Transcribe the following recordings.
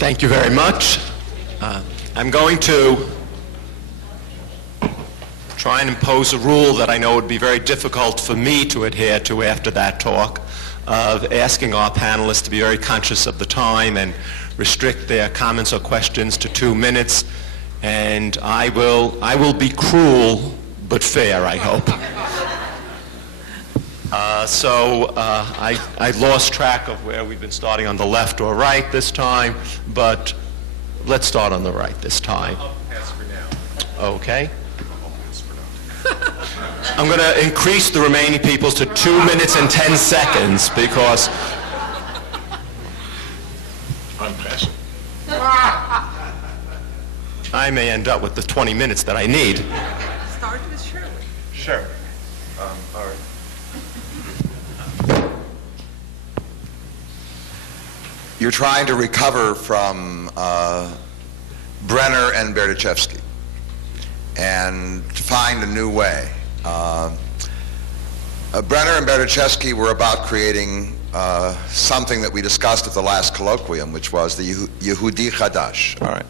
Thank you very much. I'm going to try and impose a rule that I know would be very difficult for me to adhere to after that talk, of asking our panelists to be very conscious of the time and restrict their comments or questions to 2 minutes. And I will be cruel but fair, I hope. I lost track of where we've been starting, on the left or right this time, but let's start on the right this time. I'll pass for now. Okay. I'm going to increase the remaining people's to 2 minutes and 10 seconds because I'm passing. I may end up with the 20 minutes that I need. Start with Shirley. Sure. All right. You're trying to recover from Brenner and Berdichevsky and to find a new way. Brenner and Berdichevsky were about creating something that we discussed at the last colloquium, which was the Yehudi Chadash, all right,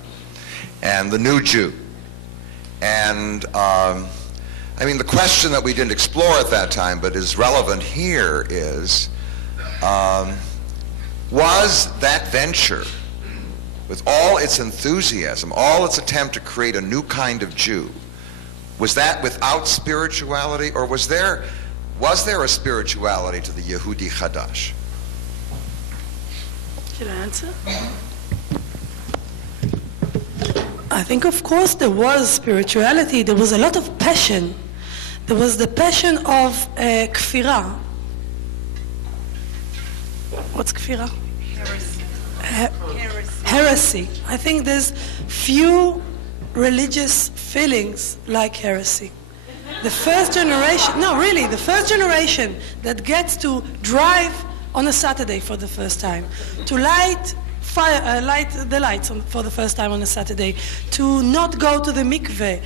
and the new Jew. And I mean, the question that we didn't explore at that time but is relevant here is, was that venture, with all its enthusiasm, all its attempt to create a new kind of Jew, was that without spirituality, or was there a spirituality to the Yehudi Chadash? Should I answer? I think, of course, there was spirituality. There was a lot of passion. There was the passion of kfira. What's kfira? Heresy. I think there's few religious feelings like heresy. The first generation, the first generation that gets to drive on a Saturday for the first time, to light the lights for the first time on a Saturday, to not go to the mikveh,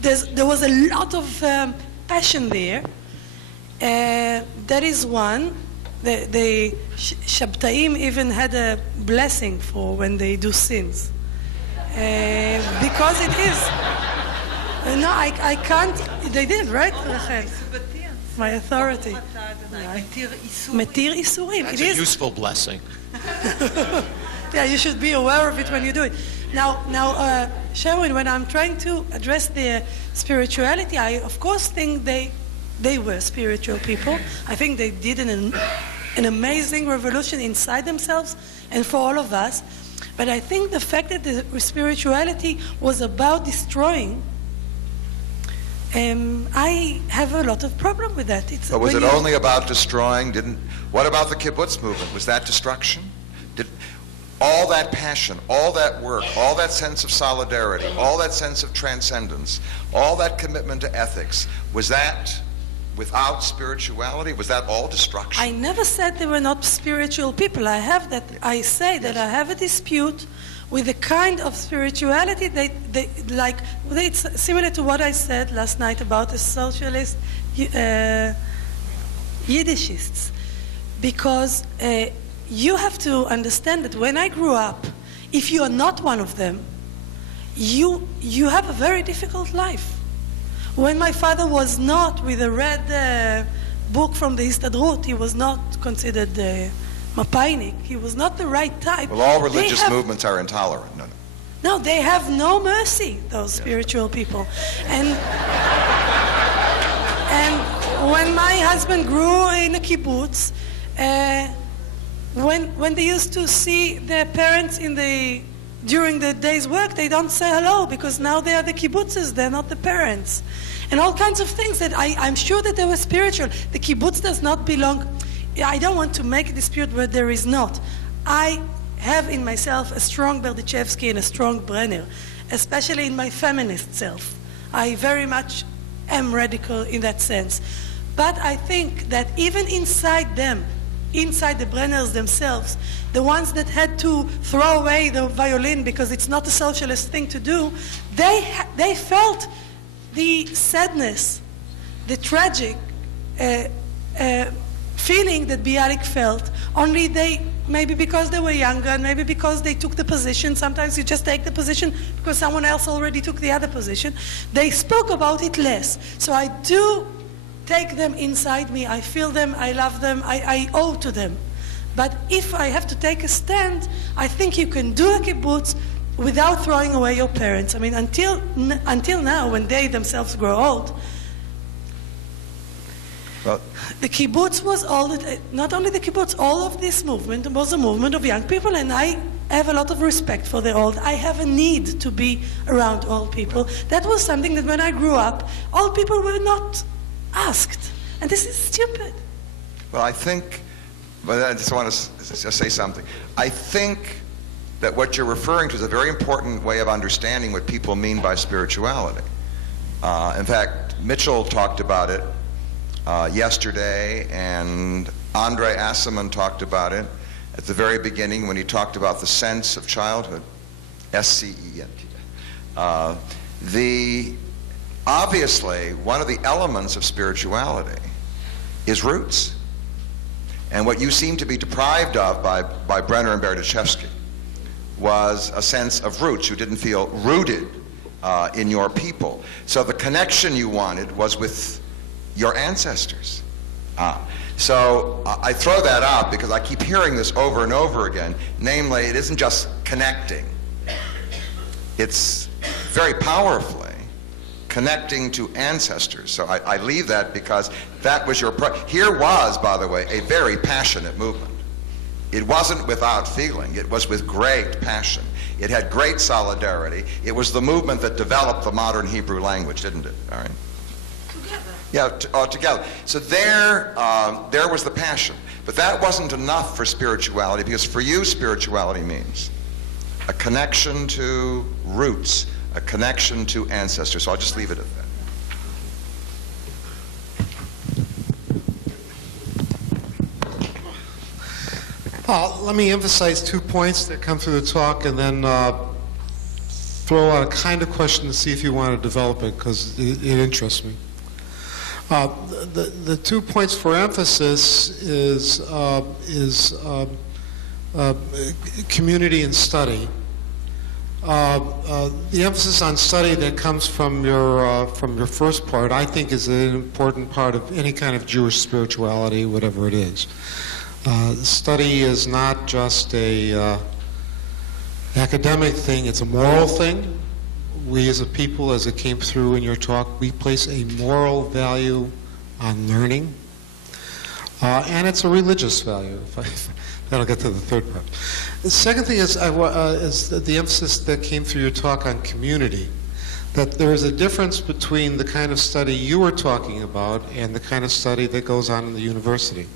there was a lot of passion there. That is one. The Shabtaim even had a blessing for when they do sins. Because it is. No, I can't. They did, right, Rachel? My authority. Metir Isurim. That's a useful blessing. Yeah, you should be aware of it when you do it. Now, Sherwin, when I'm trying to address their spirituality, I of course think they were spiritual people. I think they did an amazing revolution inside themselves and for all of us. But I think the fact that the spirituality was about destroying, I have a lot of problem with that. But was it only about destroying? What about the kibbutz movement? Was that destruction? Did all that passion, all that work, all that sense of solidarity, all that sense of transcendence, all that commitment to ethics, was that without spirituality? Was that all destruction? I never said they were not spiritual people. I say that I have a dispute with the kind of spirituality it's similar to what I said last night about the socialist Yiddishists. Because you have to understand that when I grew up, if you are not one of them, you have a very difficult life. When my father was not with a red book from the Histadrut, he was not considered Mapainik. He was not the right type. Well, all religious movements are intolerant. No, they have no mercy, those spiritual people. And when my husband grew in a kibbutz, when they used to see their parents during the day's work, they don't say hello because now they are the kibbutzes, they're not the parents. And all kinds of things that I'm sure that they were spiritual. The kibbutz does not belong. I don't want to make a dispute where there is not. I have in myself a strong Berdichevsky and a strong Brenner, especially in my feminist self. I very much am radical in that sense. But I think that even inside them, inside the Brenners themselves, the ones that had to throw away the violin because it's not a socialist thing to do, they felt the sadness, the tragic feeling that Bialik felt, only they maybe because they were younger, and maybe because they took the position. Sometimes you just take the position because someone else already took the other position. They spoke about it less. So I do take them inside me. I feel them, I love them, I owe to them. But if I have to take a stand, I think you can do a kibbutz without throwing away your parents. I mean, until now, when they themselves grow old, Well, the kibbutz was not only the kibbutz, all of this movement was a movement of young people, and I have a lot of respect for the old. I have a need to be around old people. That was something that when I grew up, old people were not asked. And this is stupid. well, I think, but I just want to say something. I think that what you're referring to is a very important way of understanding what people mean by spirituality. In fact, Mitchell talked about it yesterday, and Andre Asselman talked about it at the very beginning when he talked about the sense of childhood, S-C-E-N-T. Obviously, one of the elements of spirituality is roots. And what you seem to be deprived of by Brenner and Berdichevsky was a sense of roots. You didn't feel rooted in your people. So the connection you wanted was with your ancestors. So I throw that out because I keep hearing this over and over again. Namely, it isn't just connecting. It's very powerfully connecting to ancestors. So I leave that because that was your... Here was, by the way, a very passionate movement. It wasn't without feeling. It was with great passion. It had great solidarity. It was the movement that developed the modern Hebrew language, didn't it? All right. Yeah, together. So there was the passion. But that wasn't enough for spirituality, because for you, spirituality means a connection to roots, a connection to ancestors. So I'll just leave it at that. Let me emphasize 2 points that come through the talk, and then throw out a kind of question to see if you want to develop it, because it interests me. The 2 points for emphasis is community and study. The emphasis on study that comes from your first part, I think, is an important part of any kind of Jewish spirituality, whatever it is. Study is not just a academic thing, it's a moral thing. We as a people, as it came through in your talk, we place a moral value on learning. And it's a religious value. Then I'll get to the third part. The second thing is the emphasis that came through your talk on community, that there is a difference between the kind of study you were talking about and the kind of study that goes on in the university.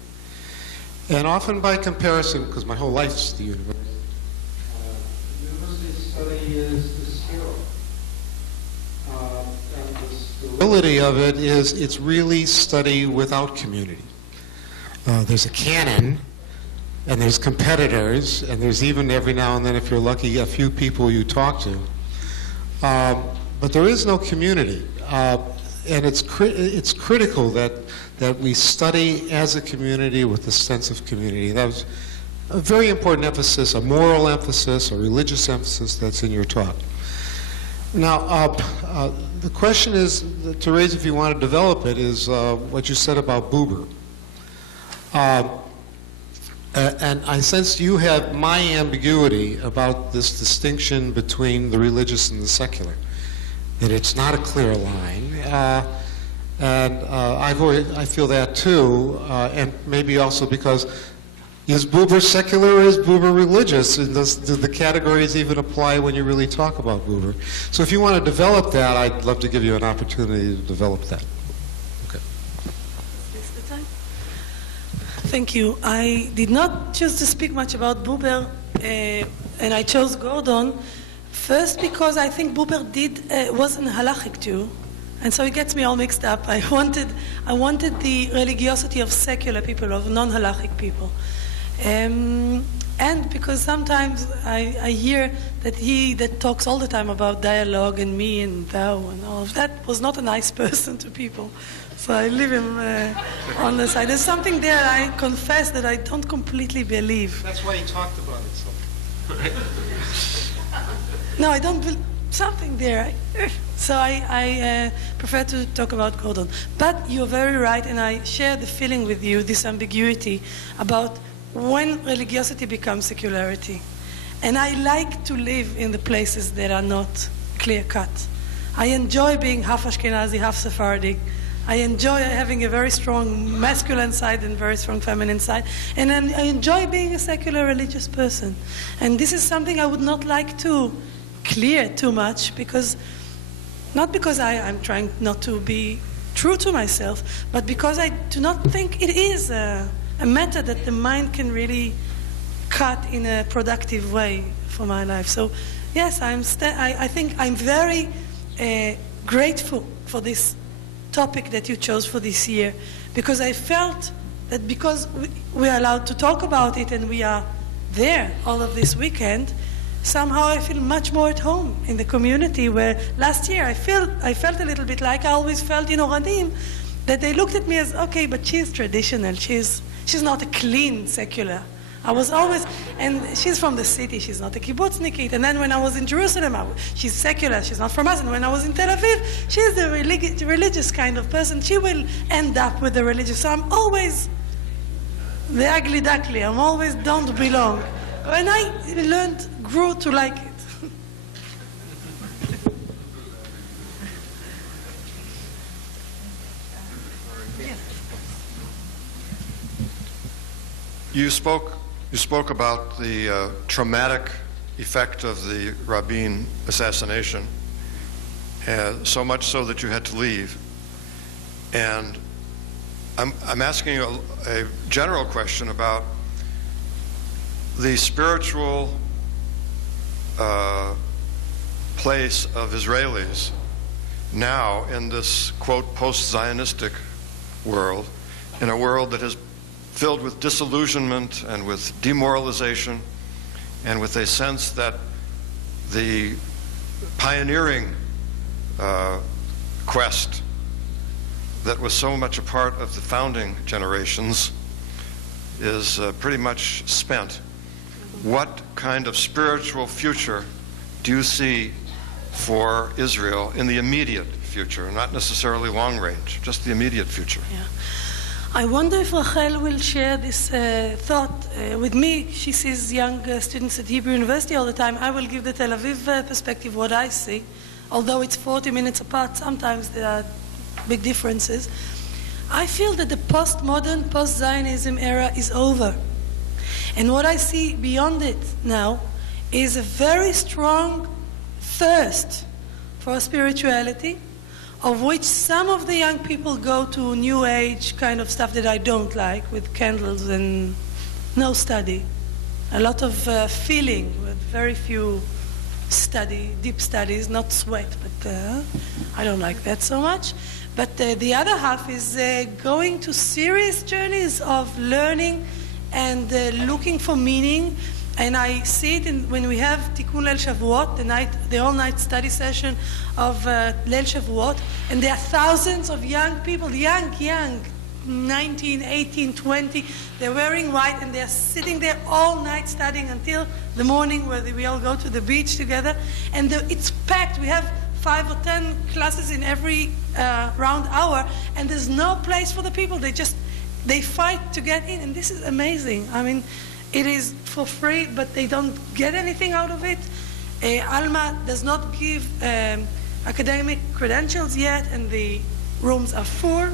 And often by comparison, because my whole life's the university, university study is the sterile. And the sterility of it is it's really study without community. There's a canon, and there's competitors, and there's even every now and then, if you're lucky, a few people you talk to. But there is no community. And it's critical that we study as a community with a sense of community. That was a very important emphasis, a moral emphasis, a religious emphasis that's in your talk. Now, the question is, to raise if you want to develop it, is what you said about Buber. And I sense you have my ambiguity about this distinction between the religious and the secular, that it's not a clear line. I feel that too, and maybe also because is Buber secular or is Buber religious? And do the categories even apply when you really talk about Buber? So if you want to develop that, I'd love to give you an opportunity to develop that. Okay. Is this the time? Thank you. I did not choose to speak much about Buber, and I chose Gordon. First, because I think Buber wasn't a halachic Jew, and so it gets me all mixed up. I wanted the religiosity of secular people, of non-halachic people. And And because sometimes I hear that talks all the time about dialogue and me and thou and all of that was not a nice person to people. So I leave him on the side. There's something there I confess that I don't completely believe. That's why he talked about it so. No, I don't believe. Something there. So I prefer to talk about Gordon. But you're very right, and I share the feeling with you, this ambiguity about when religiosity becomes secularity. And I like to live in the places that are not clear-cut. I enjoy being half Ashkenazi, half Sephardic. I enjoy having a very strong masculine side and very strong feminine side. And then I enjoy being a secular religious person. And this is something I would not like to clear too much, because not because I'm trying not to be true to myself, but because I do not think it is a matter that the mind can really cut in a productive way for my life. So yes, I think I'm very grateful for this topic that you chose for this year, because I felt that because we are allowed to talk about it and we are there all of this weekend, somehow I feel much more at home in the community, where last year I felt a little bit like I always felt in Oranim, that they looked at me as, okay, but she's traditional, she's not a clean secular. I was always, and she's from the city, she's not a kibbutznikit. And then when I was in Jerusalem, she's secular, she's not from us. And when I was in Tel Aviv, she's the religious kind of person. She will end up with the religious. So I'm always the ugly duckling. I'm always don't belong. When I grew to like it. You spoke about the traumatic effect of the Rabin assassination, so much so that you had to leave. And I'm asking you a general question about the spiritual place of Israelis now in this, quote, post-Zionistic world, in a world that is filled with disillusionment and with demoralization and with a sense that the pioneering quest that was so much a part of the founding generations is pretty much spent. What kind of spiritual future do you see for Israel in the immediate future, not necessarily long range, just the immediate future? Yeah. I wonder if Rachel will share this thought with me. She sees young students at Hebrew University all the time. I will give the Tel Aviv perspective, what I see. Although it's 40 minutes apart, sometimes there are big differences. I feel that the postmodern, post-Zionism era is over. And what I see beyond it now is a very strong thirst for spirituality, of which some of the young people go to new age kind of stuff that I don't like, with candles and no study. A lot of feeling with very few deep studies, not sweat, but I don't like that so much. But the other half is going to serious journeys of learning and looking for meaning. And I see it when we have Tikkun Leil Shavuot, the all-night study session of Leil Shavuot, and there are thousands of young people, young, 19, 18, 20, they're wearing white and they're sitting there all night studying until the morning, where we all go to the beach together. And it's packed. We have 5 or 10 classes in every round hour, and there's no place for the people. They fight to get in, and this is amazing. I mean, it is for free, but they don't get anything out of it. Alma does not give academic credentials yet, and the rooms are full.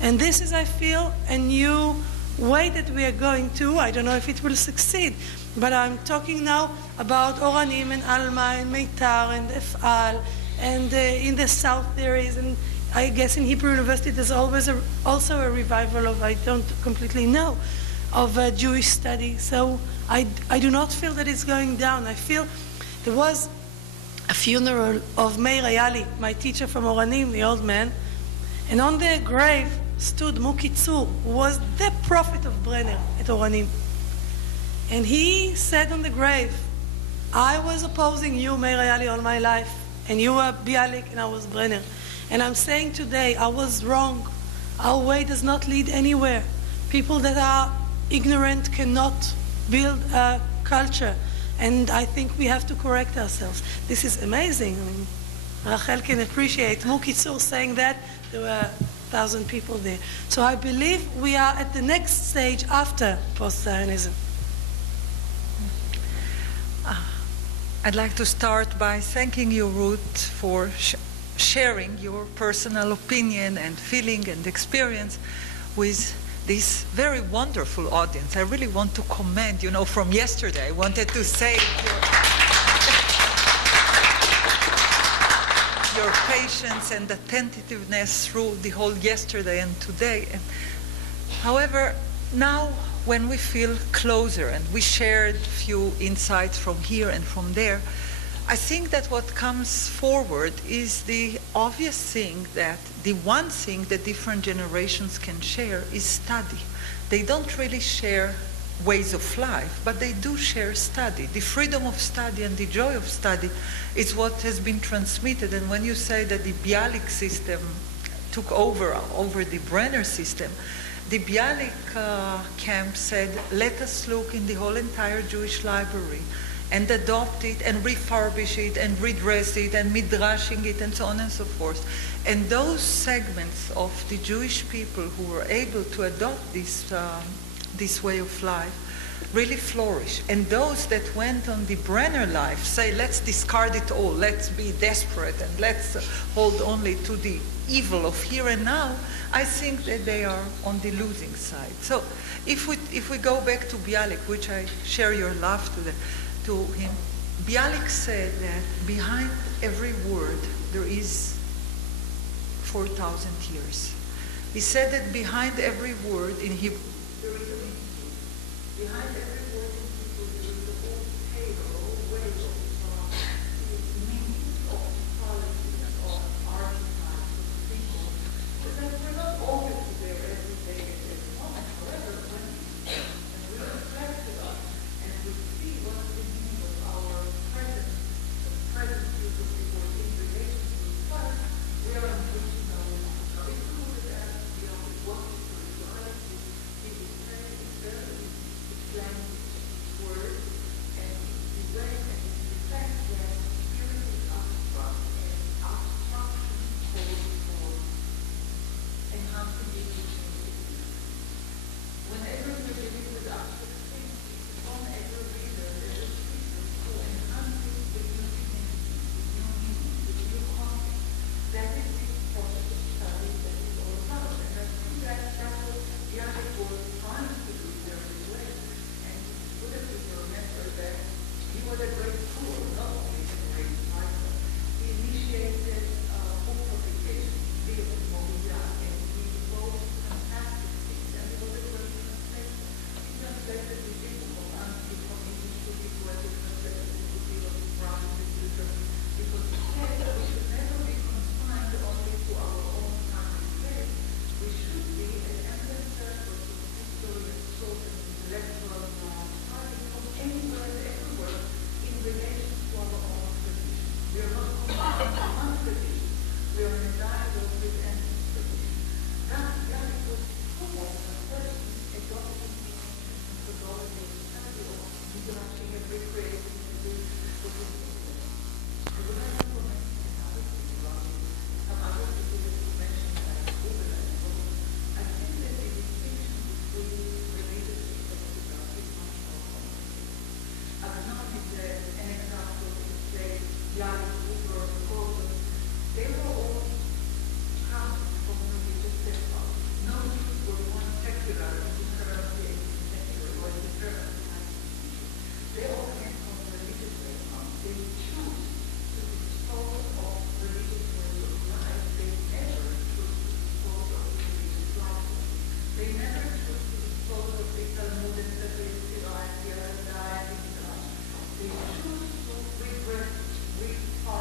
And this is, I feel, a new way that we are going to. I don't know if it will succeed, but I'm talking now about Oranim and Alma and Meitar and Efal, and in the south there is, and I guess in Hebrew University there's always also a revival of, I don't completely know, of Jewish study. So I do not feel that it's going down. I feel there was a funeral of Meir Ayali, my teacher from Oranim, the old man, and on the grave stood Muki Tzur, who was the prophet of Brenner at Oranim. And he said on the grave, I was opposing you, Meir Ayali, all my life. And you were Bialik and I was Brenner. And I'm saying today, I was wrong. Our way does not lead anywhere. People that are ignorant cannot build a culture. And I think we have to correct ourselves. This is amazing. I mean, Rachel can appreciate Muki Tzur saying that. There were 1,000 people there. So I believe we are at the next stage after post-Zionism. I'd like to start by thanking you, Ruth, for sharing your personal opinion and feeling and experience with this very wonderful audience. I really want to commend, from yesterday, I wanted to say your patience and attentiveness through the whole yesterday and today. However, now when we feel closer and we shared a few insights from here and from there, I think that what comes forward is the obvious thing, that the one thing that different generations can share is study. They don't really share ways of life, but they do share study. The freedom of study and the joy of study is what has been transmitted. And when you say that the Bialik system took over the Brenner system, the Bialik camp said, let us look in the whole entire Jewish library and adopt it and refurbish it and redress it and midrashing it and so on and so forth. And those segments of the Jewish people who were able to adopt this way of life really flourish. And those that went on the Brenner life say, let's discard it all, let's be desperate and let's hold only to the evil of here and now, I think that they are on the losing side. So if we go back to Bialik, which I share your love to him, Bialik said that behind every word there is 4,000 years. He said that behind every word in Hebrew, there is a meaning. Behind every word in Hebrew, there is a whole tale, a whole way of meaning, of mythology, of archetypes, of people. But that we're not always there every day at every moment. However, when we reflect it on and we see what the meaning of our present use of the word in relation to the past, we are unleashing our life. Now, if we would ask what is spirituality, he would say it's very language, words, and it's the way and it's the fact that spirit is abstract, and abstraction calls for enhancing the whenever we deal with abstract things, it's on every reader, there's a system to enhance it with new dimensions, with new meanings, with new concepts. That is the process of study that is all about. And I think that's what Bialik was trying to do there as well. And it's good that we remember that he was a great school, not only a great writer. He initiated book publication, Via Moria, and he wrote fantastic things, and he was a great translator. He translated the people of Anki from English to Hebrew, and he translated the book of Brown in the future, because he said that we should never be confined only to our own time and place. We should be an endless circle of history and thought and intellectual starting from anywhere and everywhere in relation to our own tradition. We are not confined to one tradition. We are in a dialogue with endless tradition. That Bialik was foremost a person adopting the ancient methodology of study of midrashing and recreating and doing what is possible. I would like to comment another thing about it. Some other people that you mentioned, like Google and so on. I think that the distinction between religious and secular is much more complicated. Acknowledge that an example is, say, Bialik, Uber, Gordon, they were all coming from religious background. No Jews were born secular in the 18th century or in the 19th century. They all came from religious background. They choose to dispose of religious ways of life. They never choose to dispose of religious lifestyle. They never choose to dispose of the Talmud and the Torah and the other diet and Midrash. They choose to regress, reform,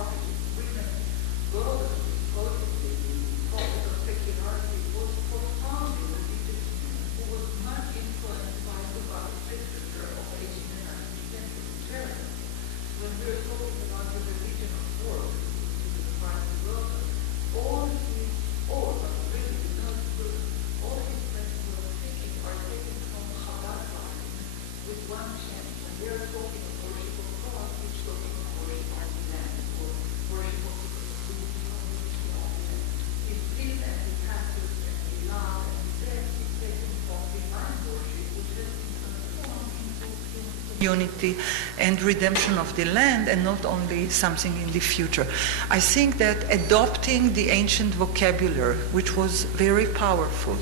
unity and redemption of the land, and not only something in the future. I think that adopting the ancient vocabulary, which was very powerful,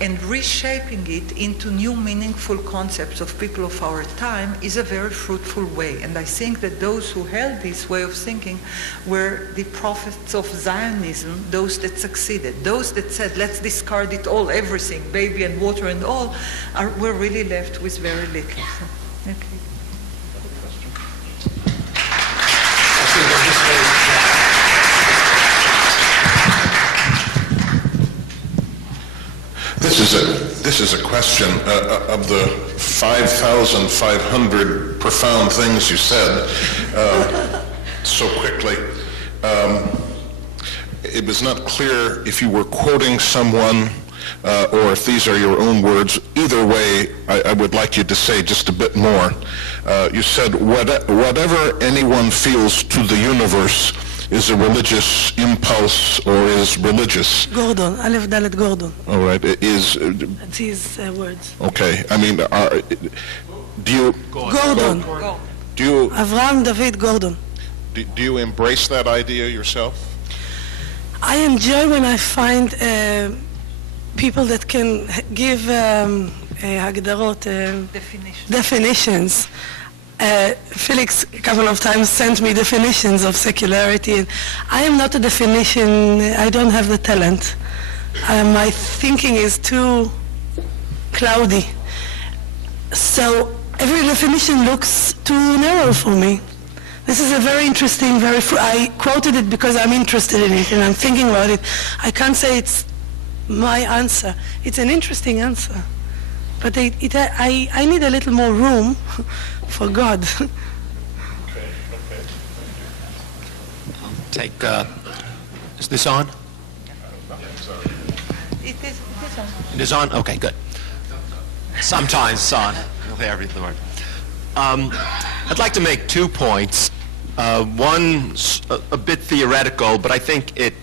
and reshaping it into new meaningful concepts of people of our time is a very fruitful way. And I think that those who held this way of thinking were the prophets of Zionism, those that succeeded. Those that said, let's discard it all, everything, baby and water and all, were really left with very little. Okay. This is a question of the 5,500 profound things you said so quickly. It was not clear if you were quoting someone or if these are your own words. Either way, I would like you to say just a bit more. You said, whatever anyone feels to the universe is a religious impulse or is religious. Gordon, Aleph Dalet Gordon. All right, That's his words. okay, I mean, do you... Gordon. Do you... Avram David Gordon. Do you embrace that idea yourself? I enjoy when I find people that can give הגדרות, definitions. Felix a couple of times sent me definitions of secularity, and I am not a definition. I don't have the talent. My thinking is too cloudy. So every definition looks too narrow for me. This is a very interesting, I quoted it because I'm interested in it and I'm thinking about it. I can't say it's my answer. It's an interesting answer. But I need a little more room for God. Take, is this on? It is on. It is on? Okay, good. Sometimes it's on. You'll hear every word. I'd like to make 2 points. One's a bit theoretical, but I think it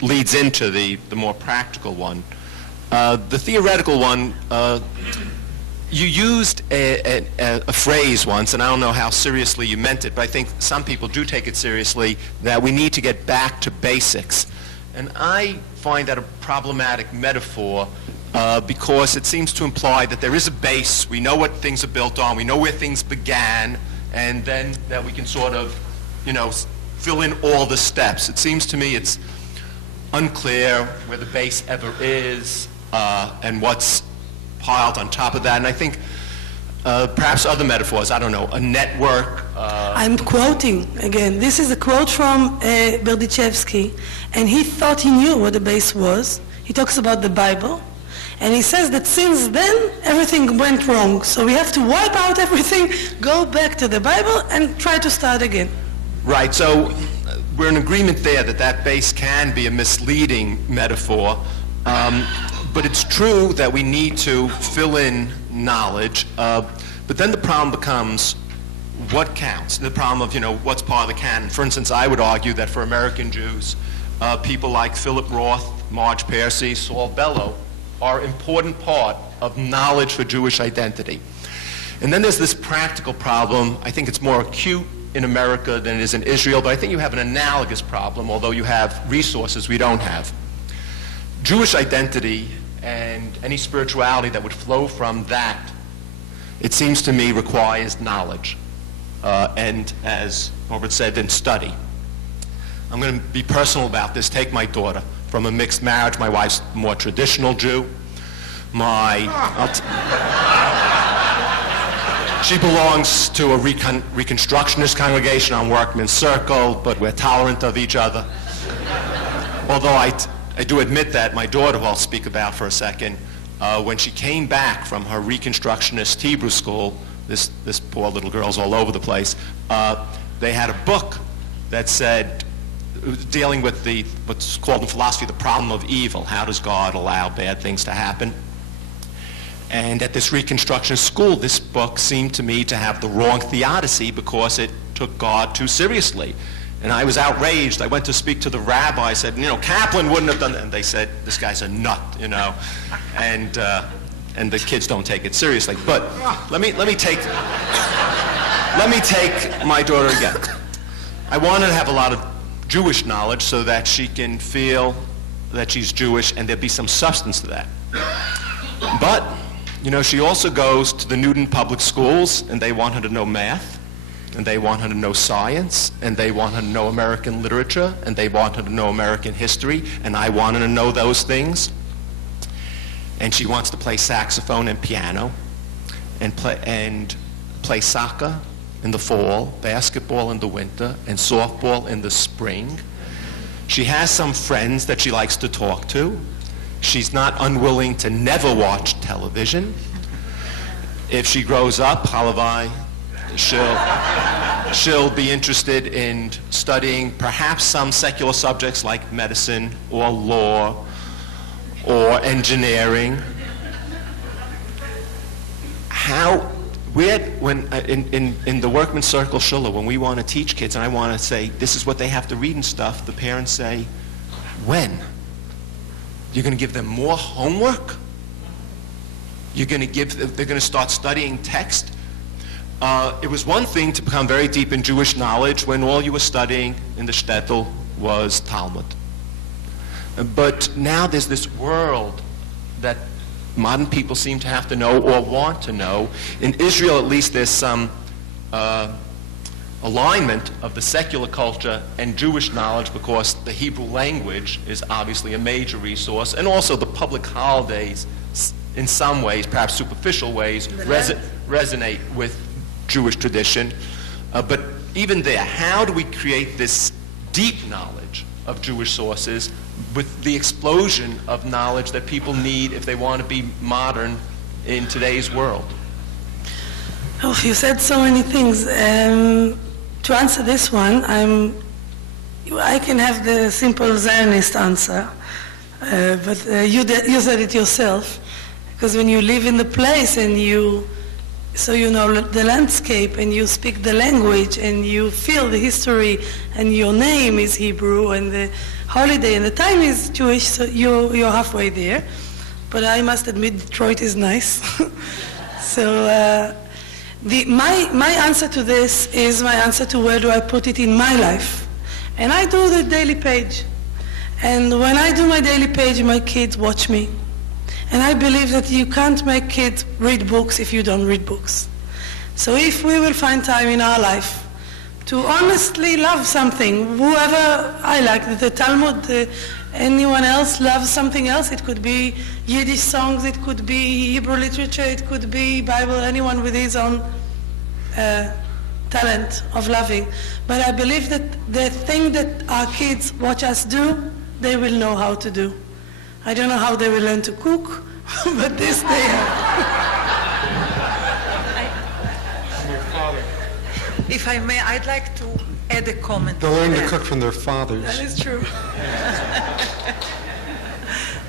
leads into the more practical one. The theoretical one, you used a phrase once, and I don't know how seriously you meant it, but I think some people do take it seriously, that we need to get back to basics. And I find that a problematic metaphor because it seems to imply that there is a base, we know what things are built on, we know where things began, and then that we can sort of, fill in all the steps. It seems to me it's unclear where the base ever is and what's piled on top of that. And I think perhaps other metaphors, I don't know, a network. I'm quoting again. This is a quote from Berdichevsky, and he thought he knew what the base was. He talks about the Bible, and he says that since then everything went wrong. So we have to wipe out everything, go back to the Bible, and try to start again. Right, so we're in agreement there that base can be a misleading metaphor, but it's true that we need to fill in knowledge, but then the problem becomes what counts, the problem of, what's part of the canon. For instance, I would argue that for American Jews, people like Philip Roth, Marge Piercy, Saul Bellow are an important part of knowledge for Jewish identity. And then there's this practical problem. I think it's more acute in America than it is in Israel, but I think you have an analogous problem, although you have resources we don't have. Jewish identity and any spirituality that would flow from that, it seems to me, requires knowledge. And as Norbert said, then study. I'm going to be personal about this. Take my daughter from a mixed marriage. My wife's a more traditional Jew. She belongs to a Reconstructionist congregation on Workman's Circle, but we're tolerant of each other. Although I do admit that my daughter, who I'll speak about for a second, when she came back from her Reconstructionist Hebrew school, this poor little girl's all over the place, they had a book that said, dealing with what's called in philosophy the problem of evil. How does God allow bad things to happen? And at this Reconstruction school, this book seemed to me to have the wrong theodicy because it took God too seriously. And I was outraged. I went to speak to the rabbi. I said, Kaplan wouldn't have done that. And they said, this guy's a nut, And the kids don't take it seriously. But let me take my daughter again. I want her to have a lot of Jewish knowledge so that she can feel that she's Jewish and there'll be some substance to that. But, she also goes to the Newton public schools and they want her to know math, and they want her to know science, and they want her to know American literature, and they want her to know American history, and I want her to know those things. And she wants to play saxophone and piano, and play soccer in the fall, basketball in the winter, and softball in the spring. She has some friends that she likes to talk to. She's not unwilling to never watch television. If she grows up, halavai, she'll be interested in studying perhaps some secular subjects like medicine or law or engineering. In the Workman's Circle Shula, when we want to teach kids and I want to say, this is what they have to read and stuff, the parents say, when? You're going to give them more homework? They're going to start studying text? It was one thing to become very deep in Jewish knowledge when all you were studying in the shtetl was Talmud. But now there's this world that modern people seem to have to know or want to know. In Israel, at least, there's some alignment of the secular culture and Jewish knowledge because the Hebrew language is obviously a major resource, and also the public holidays, in some ways, perhaps superficial ways, resonate with Jewish tradition. But even there, how do we create this deep knowledge of Jewish sources with the explosion of knowledge that people need if they want to be modern in today's world? Oh, you said so many things. To answer this one, I can have the simple Zionist answer, but you said it yourself, because when you live in the place and so you know the landscape and you speak the language and you feel the history and your name is Hebrew and the holiday and the time is Jewish, so you're halfway there. But I must admit Detroit is nice. So my answer to this is my answer to where do I put it in my life. And I do the daily page. And when I do my daily page, my kids watch me. And I believe that you can't make kids read books if you don't read books. So if we will find time in our life to honestly love something, whoever I like, the Talmud, anyone else loves something else, it could be Yiddish songs, it could be Hebrew literature, it could be Bible, anyone with his own talent of loving. But I believe that the thing that our kids watch us do, they will know how to do. I don't know how they will learn to cook, but this they have. If I may, I'd like to add a comment. They'll learn to cook from their fathers. That is true.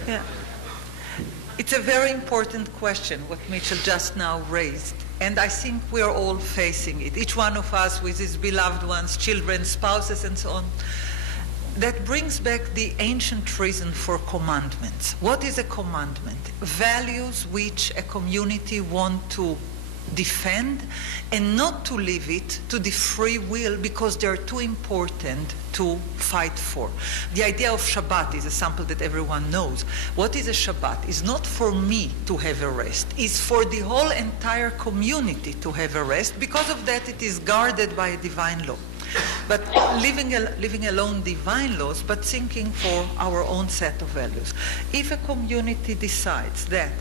Yeah. It's a very important question, what Mitchell just now raised. And I think we are all facing it. Each one of us with his beloved ones, children, spouses, and so on. That brings back the ancient reason for commandments. What is a commandment? Values which a community want to defend and not to leave it to the free will because they're too important to fight for. The idea of Shabbat is a sample that everyone knows. What is a Shabbat? It's not for me to have a rest. It's for the whole entire community to have a rest. Because of that, it is guarded by a divine law. But leaving alone divine laws, but thinking for our own set of values. If a community decides that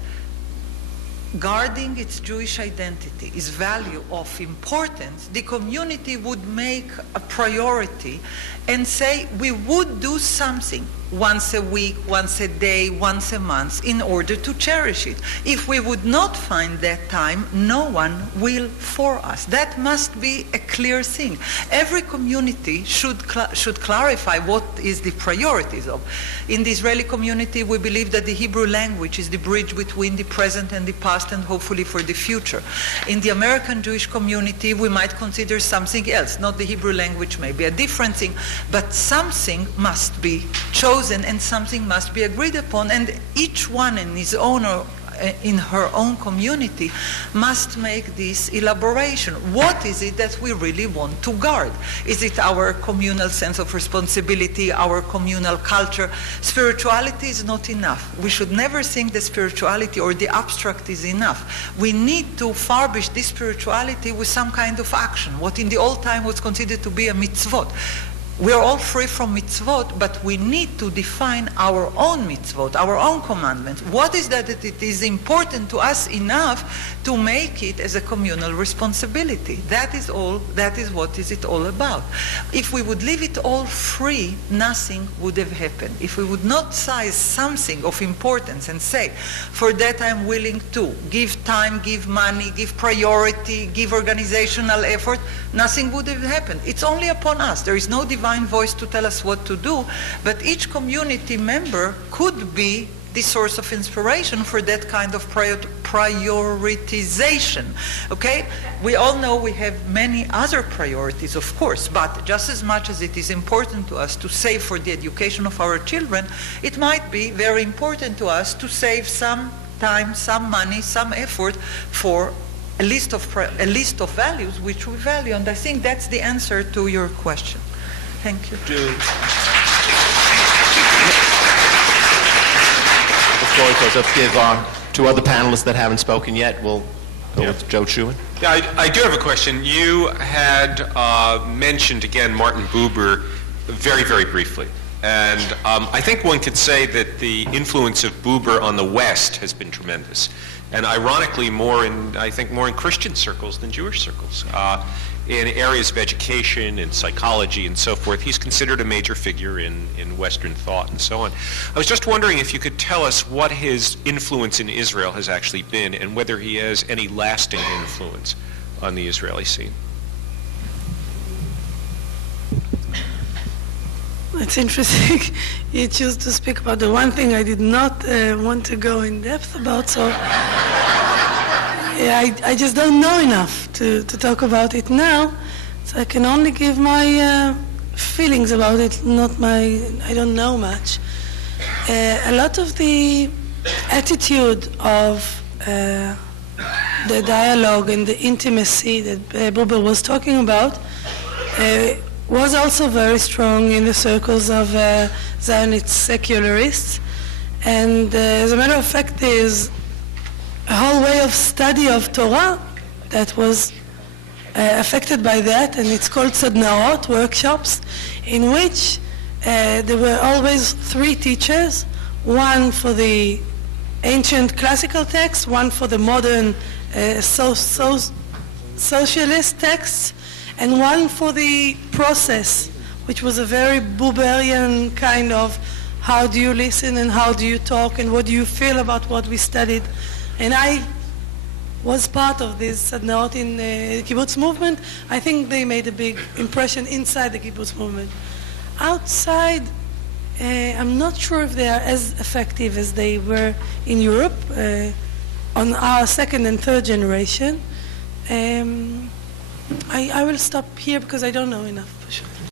guarding its Jewish identity is value of importance, the community would make a priority and say we would do something once a week, once a day, once a month in order to cherish it. If we would not find that time, no one will for us. That must be a clear thing. Every community should clarify what is the priorities of. In the Israeli community, we believe that the Hebrew language is the bridge between the present and the past past and hopefully for the future. In the American Jewish community, we might consider something else, not the Hebrew language, maybe a different thing, but something must be chosen and something must be agreed upon, and each one in his own or in her own community must make this elaboration. What is it that we really want to guard? Is it our communal sense of responsibility, our communal culture? Spirituality is not enough. We should never think that spirituality or the abstract is enough. We need to furbish this spirituality with some kind of action, what in the old time was considered to be a mitzvot. We are all free from mitzvot, but we need to define our own mitzvot, our own commandments. What is that it is important to us enough to make it as a communal responsibility? That is all, that is what is it all about. If we would leave it all free, nothing would have happened. If we would not size something of importance and say, for that I'm willing to give time, give money, give priority, give organizational effort, nothing would have happened. It's only upon us. There is no divine voice to tell us what to do, but each community member could be the source of inspiration for that kind of prioritization. Okay? We all know we have many other priorities, of course, but just as much as it is important to us to save for the education of our children, it might be very important to us to save some time, some money, some effort for a list of values which we value, and I think that's the answer to your question. Thank you. Before we close, let's give our two other panelists that haven't spoken yet. We'll go with Joe Schuin. Yeah, I do have a question. You had mentioned, again, Martin Buber very, very briefly. And I think one could say that the influence of Buber on the West has been tremendous. And ironically, more in Christian circles than Jewish circles. In areas of education and psychology and so forth, he's considered a major figure in Western thought and so on. I was just wondering if you could tell us what his influence in Israel has actually been and whether he has any lasting influence on the Israeli scene. It's interesting you choose to speak about the one thing I did not want to go in depth about, so yeah, I just don't know enough to talk about it now, so I can only give my feelings about it, I don't know much. A lot of the attitude of the dialogue and the intimacy that Buber was talking about was also very strong in the circles of Zionist secularists. And as a matter of fact, there's a whole way of study of Torah that was affected by that, and it's called Sadnaot, workshops, in which there were always three teachers, one for the ancient classical text, one for the modern socialist texts, and one for the process, which was a very Buberian kind of how do you listen and how do you talk and what do you feel about what we studied. And I was part of this Sadnaot in the kibbutz movement. I think they made a big impression inside the kibbutz movement. Outside, I'm not sure if they are as effective as they were in Europe on our second and third generation. I will stop here because I don't know enough.